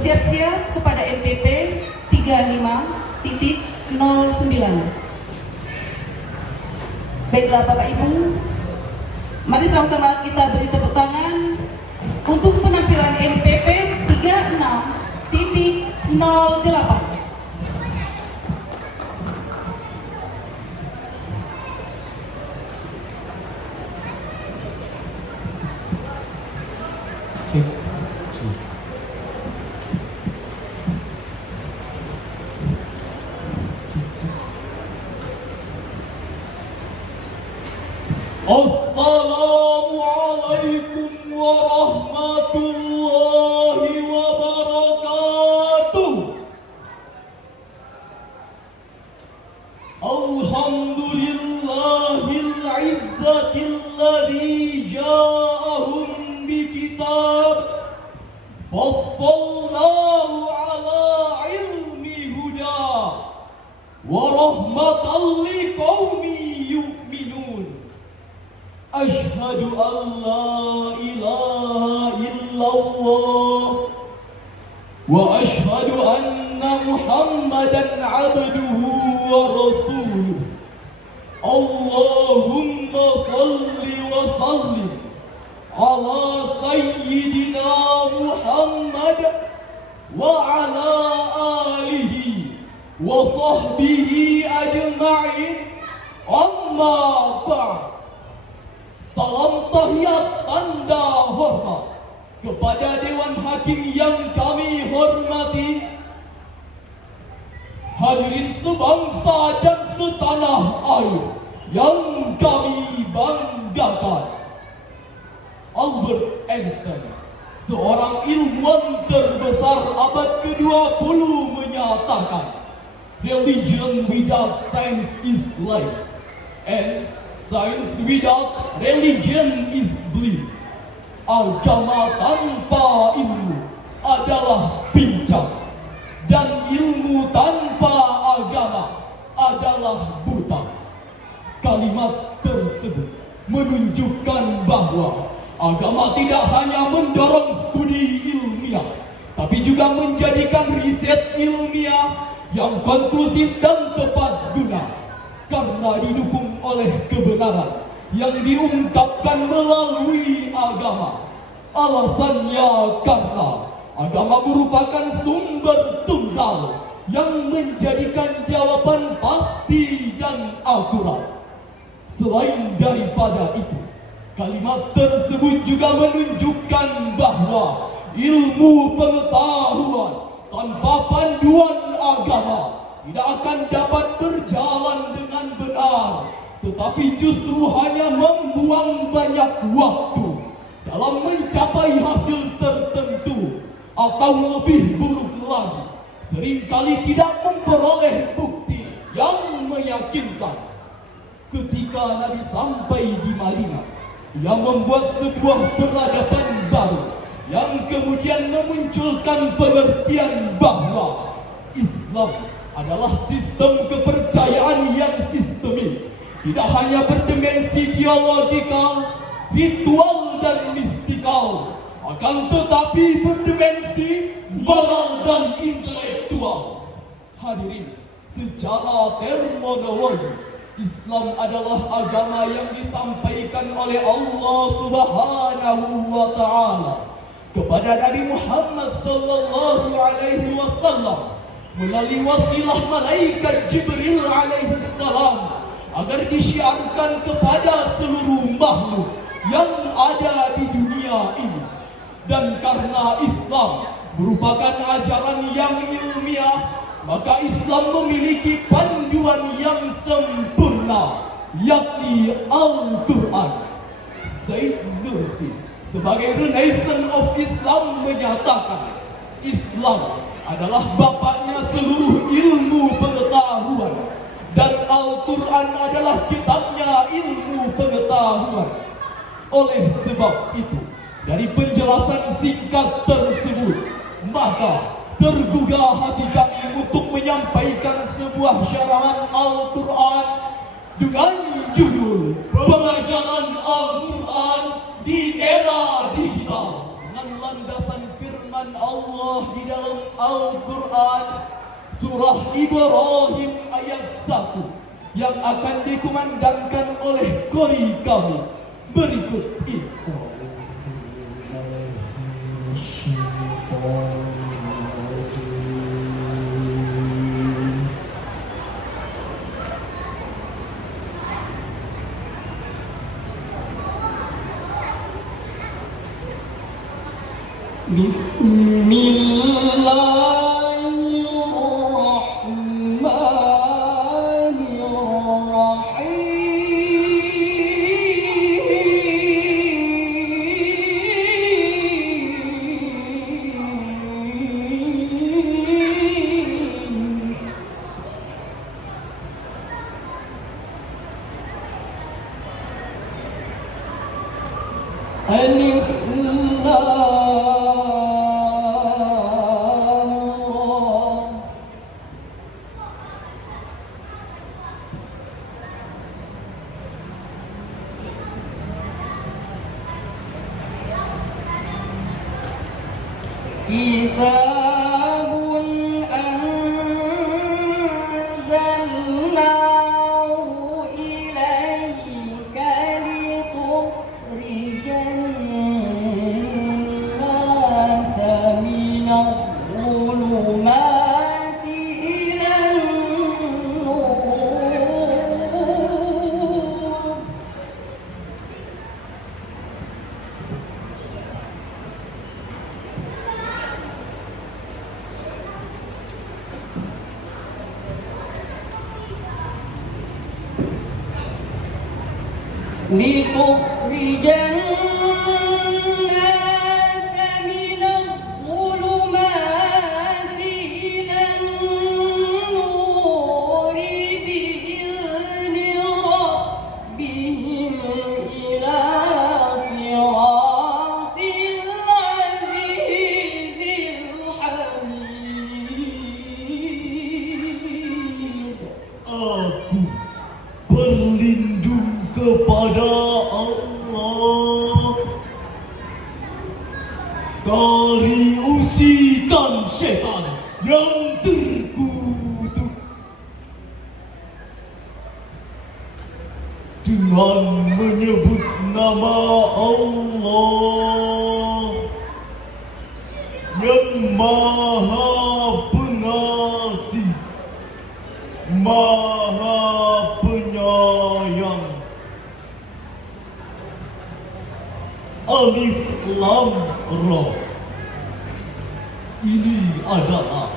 Bersiap-siap kepada NPP 35.09. Baiklah Bapak Ibu, mari sama-sama kita beri tepuk tangan untuk penampilan NPP 36.08. Assalamualaikum warahmatullahi wabarakatuh. Alhamdulillahil izzatil ladzi ja'ahum bikitab fassalnahu ala ilmi huda wa rahmatan liqaumin yu'minun. Ashhadu an la ilaha illallah wa ashhadu anna Muhammadan abduhu wa rasuluh. Allahumma salli wa sallim ala sayyidina Muhammad wa ala alihi wa sahbihi ajma'in. Amma ba'd. Salam tahiyat tanda hormat kepada Dewan Hakim yang kami hormati, hadirin sebangsa dan setanah air yang kami banggakan. Albert Einstein, seorang ilmuwan terbesar abad ke-20, menyatakan, "Religion without science is life, and science without religion is blind." Agama tanpa ilmu adalah pincang, dan ilmu tanpa agama adalah buta. Kalimat tersebut menunjukkan bahwa agama tidak hanya mendorong studi ilmiah, tapi juga menjadikan riset ilmiah yang konklusif dan tepat guna, karena didukung oleh kebenaran yang diungkapkan melalui agama. Alasannya karena agama merupakan sumber tunggal yang menjadikan jawaban pasti dan akurat. Selain daripada itu, kalimat tersebut juga menunjukkan bahwa ilmu pengetahuan tanpa panduan agama tidak akan dapat berjalan dengan benar, tetapi justru hanya membuang banyak waktu dalam mencapai hasil tertentu, atau lebih buruk lagi, seringkali tidak memperoleh bukti yang meyakinkan. Ketika Nabi sampai di Madinah, ia membuat sebuah peradaban baru yang kemudian memunculkan pengertian bahwa Islam adalah sistem kepercayaan yang sistemik, tidak hanya berdimensi dialogikal, ritual dan mistikal, akan tetapi berdimensi moral dan intelektual. Hadirin, secara terminologi, Islam adalah agama yang disampaikan oleh Allah Subhanahu wa Ta'ala kepada Nabi Muhammad sallallahu alaihi wasallam melalui wasilah malaikat Jibril alaihi salam, agar disiarkan kepada seluruh makhluk yang ada di dunia ini. Dan karena Islam merupakan ajaran yang ilmiah, maka Islam memiliki panduan yang sempurna, yakni Al-Quran. Said Nursi sebagai Renaissance of Islam menyatakan, Islam adalah bapaknya seluruh ilmu pengetahuan, dan Al-Quran adalah kitabnya ilmu pengetahuan. Oleh sebab itu, dari penjelasan singkat tersebut, maka tergugah hati kami untuk menyampaikan sebuah syarahan Al-Quran dengan judul Pengajaran Al-Quran di Era Digital. dengan landasan firman Allah di dalam Al-Quran surah Ibrahim ayat 1 yang akan dikumandangkan oleh kori kami berikut ini. Alif Lam Kitabun anzalnahu ilaika litukhrijan nasa minadh dhulumati ilan nur. Litukhrijan nasa minadh dhulumati ilan nuri bi'izni rabbihim ila siratil azizil hamid. Aku berlindung kepada Allah dari usikan syaitan yang terkutuk. Dengan menyebut nama Allah yang Maha Pengasih, Maha Penyayang. Alif Lam Ra. Ini adalah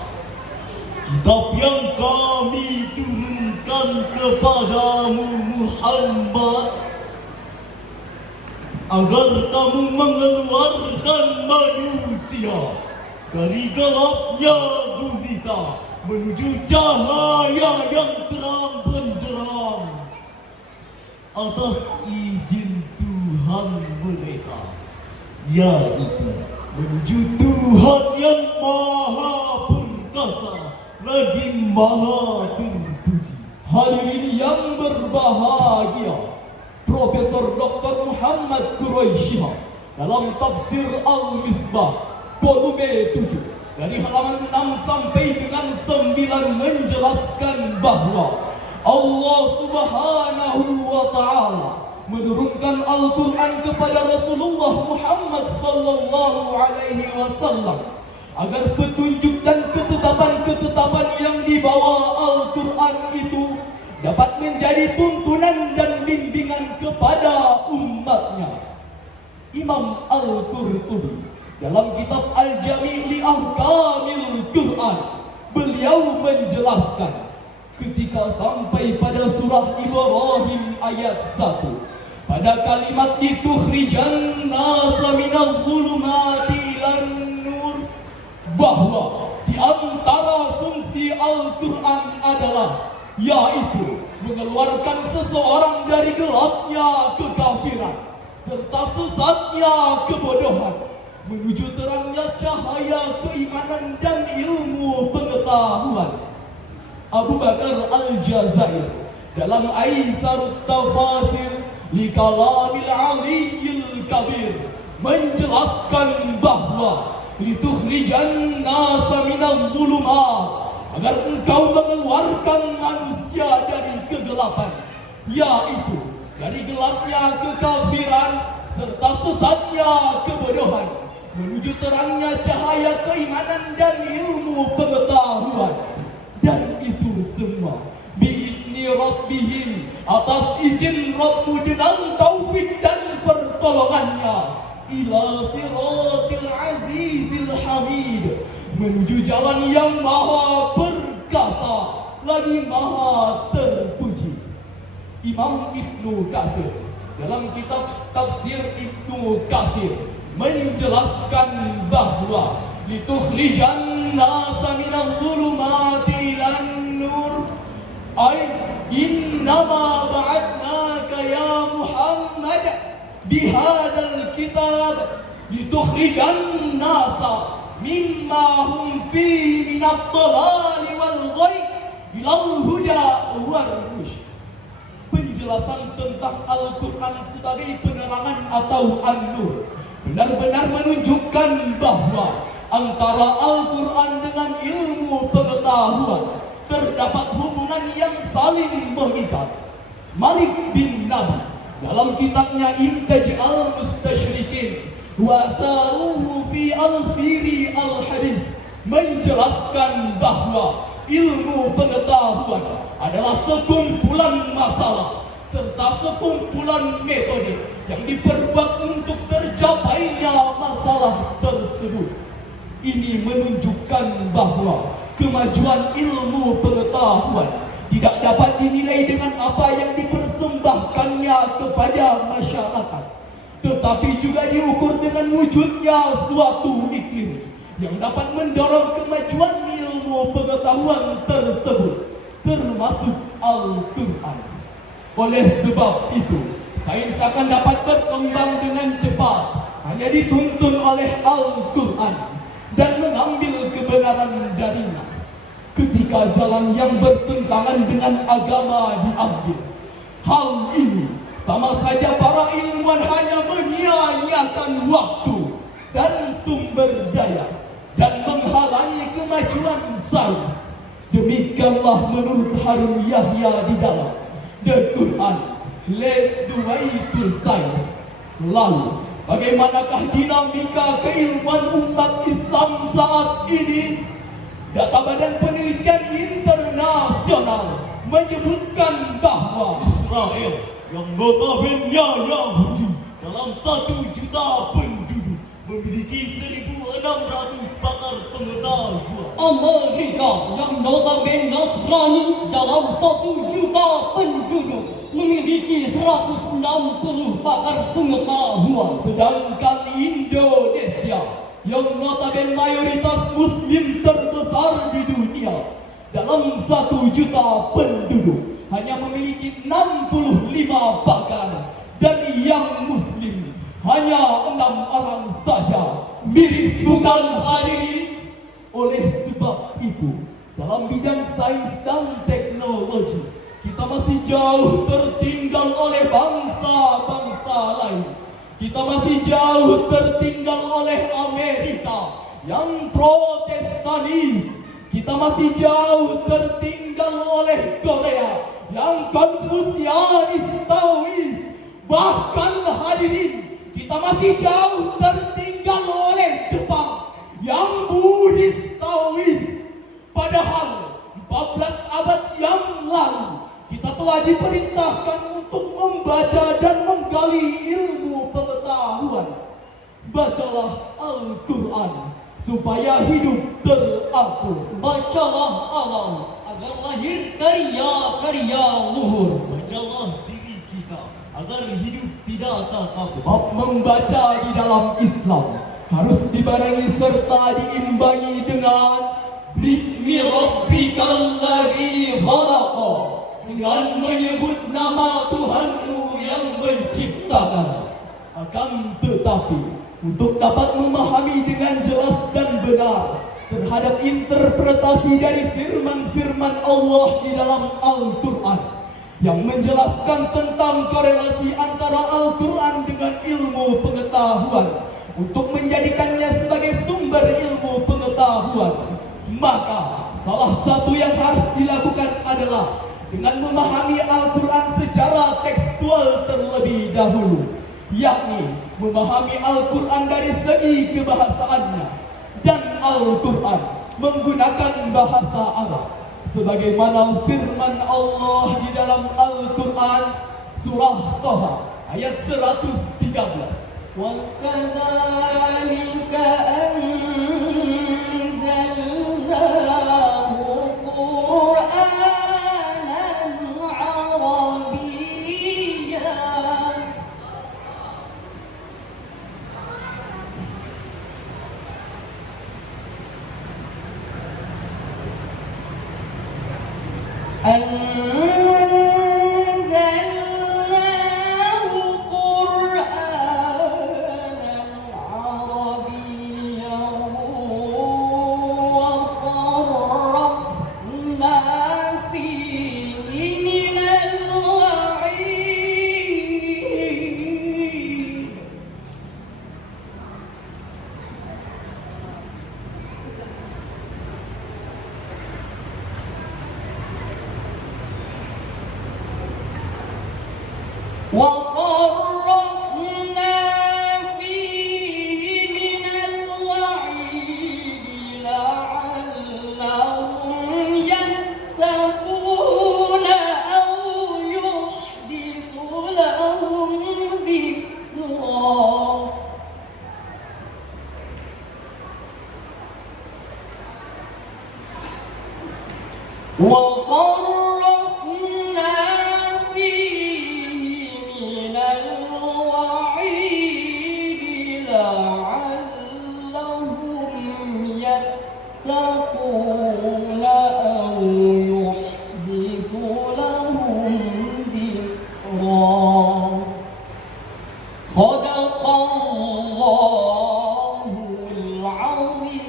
kitab yang kami turunkan kepadamu Muhammad agar kamu mengeluarkan manusia dari gelapnya gulita menuju cahaya yang terang benderang atas izin Tuhan mereka, yaitu menuju Tuhan yang Maha Perkasa lagi Maha Terpuji. Hadirin yang berbahagia, Profesor Dr. Muhammad Quraisyihab dalam tafsir Al-Misbah volume 7 dari halaman 6 sampai dengan 9 menjelaskan bahwa Allah Subhanahu wa Ta'ala menurunkan Al-Quran kepada Rasulullah Muhammad sallallahu alaihi wasallam agar petunjuk dan ketetapan-ketetapan yang dibawa Al-Quran itu dapat menjadi tuntunan dan bimbingan kepada umatnya. Imam Al-Qurtubi dalam kitab Al-Jami' li Ahkamil Quran, beliau menjelaskan ketika sampai pada surah Ibrahim ayat 1, pada kalimat itu khrijan nasa minadh dhulumati ilan nur, bahwa di antara fungsi Al-Quran adalah yaitu mengeluarkan seseorang dari gelapnya kekafiran serta sesatnya kebodohan menuju terangnya cahaya keimanan dan ilmu pengetahuan. Abu Bakar Al-Jazair dalam Aisarut Tafasir li Kalamil Aliyyil Kabir menjelaskan bahwa litukhrijan nasa minal dhulumat, agar engkau mengeluarkan manusia dari kegelapan, yaitu dari gelapnya kekafiran serta sesatnya kebodohan, menuju terangnya cahaya keimanan dan ilmu pengetahuan. Dan itu semua biidni rabbihim, atas izin Rabbmu dengan taufik dan pertolongannya, ila siratil azizil hamid, menuju jalan yang maha perkasa lagi maha terpuji. Imam Ibnu Katsir dalam kitab tafsir Ibnu Katsir menjelaskan bahwa litukhrijan nasa minadh dhulumati ilan nur, ay innama ba'atnaka ya Muhammad bihadzal kitab litukhrijan nasa mimma hum fihi minadh dhalali wal ghayy ilal huda war rusyd. Penjelasan tentang Al-Quran sebagai penerangan atau an-nur benar-benar menunjukkan bahwa antara Al-Quran dengan ilmu pengetahuan terdapat hubungan yang saling mengikat. Malik bin Nabi dalam kitabnya Intaj al-Mustasyrikin wa Tharuhu fi al-Firi al-Hadith menjelaskan bahwa ilmu pengetahuan adalah sekumpulan masalah serta sekumpulan metode yang diperbuat untuk tercapainya masalah tersebut. Ini menunjukkan bahwa kemajuan ilmu pengetahuan tidak dapat dinilai dengan apa yang dipersembahkannya kepada masyarakat, tetapi juga diukur dengan wujudnya suatu iklim yang dapat mendorong kemajuan ilmu pengetahuan tersebut, termasuk Al-Quran. Oleh sebab itu, sains akan dapat berkembang dengan cepat hanya dituntun oleh Al-Quran dan mengambil kebenaran darinya. Ketika jalan yang bertentangan dengan agama diambil, hal ini sama saja para ilmuwan hanya menyia-nyiakan waktu dan sumber daya dan menghalangi kemajuan sains. Demikianlah menurut Harun Yahya di dalam The Quran leads the way to science. Lalu, bagaimanakah dinamika keilmuan umat Islam saat ini? Data Badan Penelitian Internasional menyebutkan bahwa Israel yang notabene Yahudi dalam 1 juta penduduk memiliki 1.600 pakar pengetahuan. Amerika yang notabene Nasrani dalam 1 juta penduduk memiliki 160 pakar pengetahuan. Sedangkan Indonesia yang notabene mayoritas muslim terbesar di dunia dalam 1 juta penduduk hanya memiliki 65 pakar, dan yang muslim hanya 6 orang saja. Miris bukan hadirin? Oleh sebab itu, dalam bidang sains dan teknologi, kita masih jauh tertinggal oleh bangsa-bangsa lain. Kita masih jauh tertinggal oleh Amerika yang protestanis. Kita masih jauh tertinggal oleh Korea yang konfusianis taois. Bahkan hadirin, kita masih jauh tertinggal oleh Jepang yang Buddhis taois. Padahal 14 abad yang lalu kita telah diperintahkan untuk membaca dan menggali ilmu pengetahuan. Bacalah Al-Quran supaya hidup teratur. Bacalah alam agar lahir karya-karya luhur. Bacalah diri kita agar hidup tidak takabur. Sebab membaca di dalam Islam harus dibarengi serta diimbangi dengan Bismi Rabbikal ladzi khalaqa, dengan menyebut nama Tuhanmu yang menciptakan. Akan tetapi, untuk dapat memahami dengan jelas dan benar terhadap interpretasi dari firman-firman Allah di dalam Al-Quran yang menjelaskan tentang korelasi antara Al-Quran dengan ilmu pengetahuan, untuk menjadikannya sebagai sumber ilmu pengetahuan, maka salah satu yang harus dilakukan adalah dengan memahami Al-Quran secara tekstual terlebih dahulu, yakni memahami Al-Quran dari segi kebahasaannya, dan Al-Quran menggunakan bahasa Arab sebagaimana firman Allah di dalam Al-Quran surah Taha ayat 113. وَكَذَلِكَ أَنزَلْنَاهُ قُرْآنًا عَرَبِيًّا وصرفنا فيه من الوعيد لعلهم يتقون أو يحدث لهم ذكرا وصرفنا فيه من الوعيد لعلهم يتقون أو يحدث لهم ذكرا صدق الله العظيم.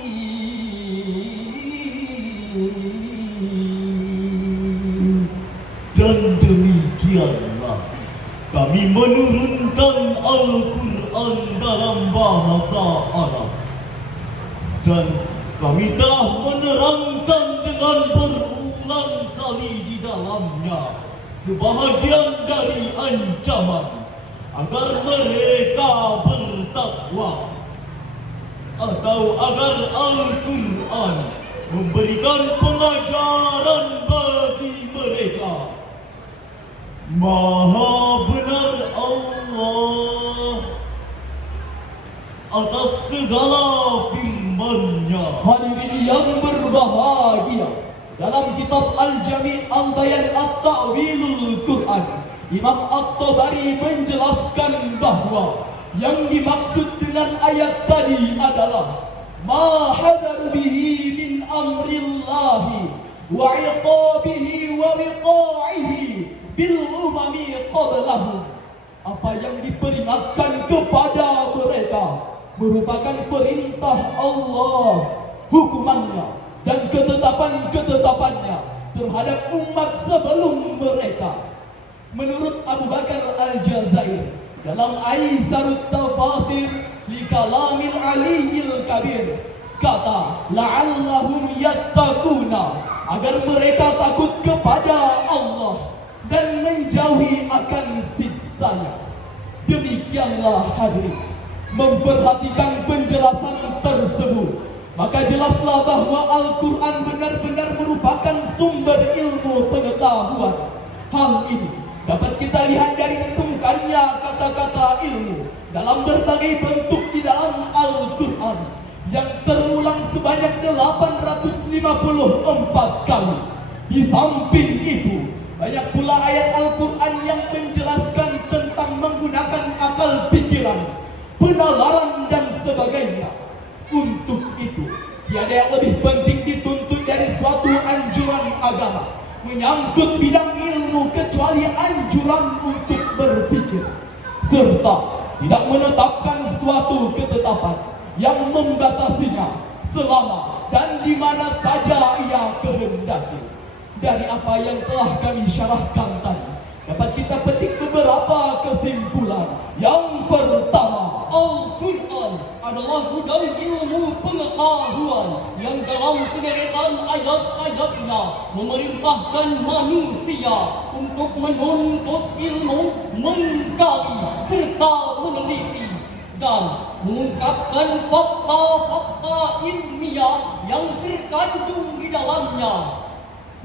Dan demikianlah kami menurunkan Al-Quran dalam bahasa Arab, dan kami telah menerangkan dengan berulang kali di dalamnya sebahagian dari ancaman agar mereka bertakwa, atau agar Al-Quran memberikan pengajaran bagi mereka. Maha benar Allah atas segala firman-Nya. Hadirin yang berbahagia, dalam kitab Al-Jami' Al-Bayan At-Ta'wilul Quran, Imam At-Tabari menjelaskan bahwa yang dimaksud dengan ayat tadi adalah ma hadaru bihi min amrillahi wa iqabihi wa wiqa'ihi bil umami qablahum. Apa yang diperingatkan kepada mereka merupakan perintah Allah, hukumannya dan ketetapan-ketetapannya terhadap umat sebelum mereka. Menurut Abu Bakar Al-Jazair dalam Aisarut Tafasir li Kalamil Aliyyil Kabir, kata la'allahum yattaquna, agar mereka takut kepada Allah dan menjauhi akan siksanya. Demikianlah hadirin, memperhatikan penjelasan tersebut, maka jelaslah bahwa Al-Quran benar-benar merupakan sumber ilmu pengetahuan. Hal ini dapat kita lihat dari ditemukannya kata-kata ilmu dalam berbagai bentuk di dalam Al-Quran yang terulang sebanyak 854 kali. Di samping itu, banyak pula ayat Al-Quran yang menjelaskan tentang menggunakan akal pikiran, penalaran dan sebagainya. Untuk itu, tiada yang lebih penting dituntut dari suatu anjuran agama menyangkut bidang ilmu kecuali anjuran untuk berfikir, serta tidak menetapkan suatu ketetapan yang membatasinya selama dan di mana saja ia kehendaki. Dari apa yang telah kami syarahkan tadi, dapat kita petik beberapa kesimpulan. Yang pertama, Al-Quran adalah gudang ilmu pengetahuan yang dalam sederetan ayat-ayatnya memerintahkan manusia untuk menuntut ilmu, menggali serta meneliti dan mengungkapkan fakta-fakta ilmiah yang terkandung di dalamnya.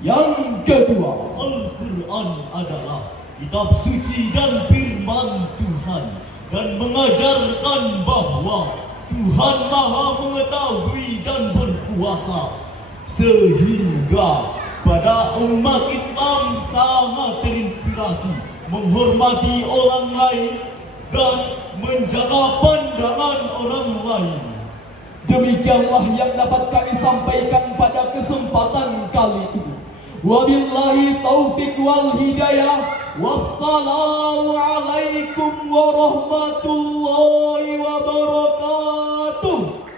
Yang kedua, Al-Quran adalah kitab suci dan firman Tuhan dan mengajarkan bahwa Tuhan Maha Mengetahui dan berkuasa, sehingga pada umat Islam sangat terinspirasi menghormati orang lain dan menjaga pandangan orang lain. demikianlah yang dapat kami sampaikan pada kesempatan kali ini. Wabillahi taufiq wal hidayah. Wassalamualaikum warahmatullahi wabarakatuh.